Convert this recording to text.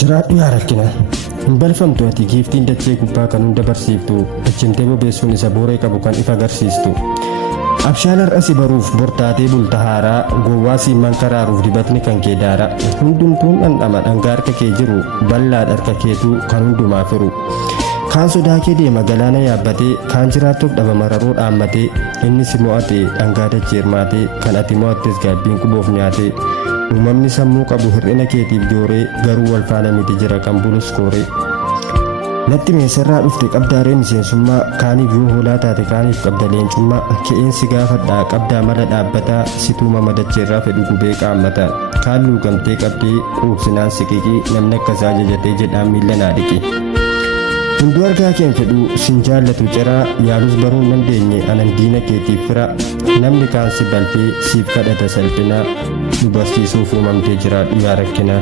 Jiraadhu yaa rakkina. Hin balfamtu ati giiftiin dachee gubbaa kan hunda barsiiftu, dachimtee bobeessuun isa booree qabu kan ifa agarsiistu. Abshaan har'asi baruuf bortaatee bulta haaraa, gowwaa siimman karaaruuf dibatni kan kee daara. Hundumtuun dhandhama dhangaa harka kee jiru, bal'aa harka keetu kan hundumaa firu. Kaan sodaa kee deema galaana yaabbatee, kaan jiraattuuf dhaba mararoo dhaammatee, innis mo'ate dhangaa dachee hirmaatee, kan ati mo'attes gaabbiin quboof nyaatee. Uumamni sammuu qabu hir'ina keetiif jooree, garuu wal faana miti jira kan bulus kooree. Natti meesarraa dhufte qabdaaree miseensummaa, kaaniif yoo hoolaa taate kaaniif qabda leencummaa. Ka'eensi gaafadhaa qabdaa mala dhaabbataa, situu mama dacheerraa fedhu gubee qaammata. Kaalluu gamtee qabdee quubsinaan siqiqii, namni akkasaa jajatee jedhaan miila naa dhiqi. Hunduu argaa keen fedhu sin jaallatu ciraa, yaalus baruu hin dandeenye anan diina keetiif fira. Namni kaan si balfee siif kadhata salphina, nu barsiisuuf uumamtee jiraadhu yaa rakkina.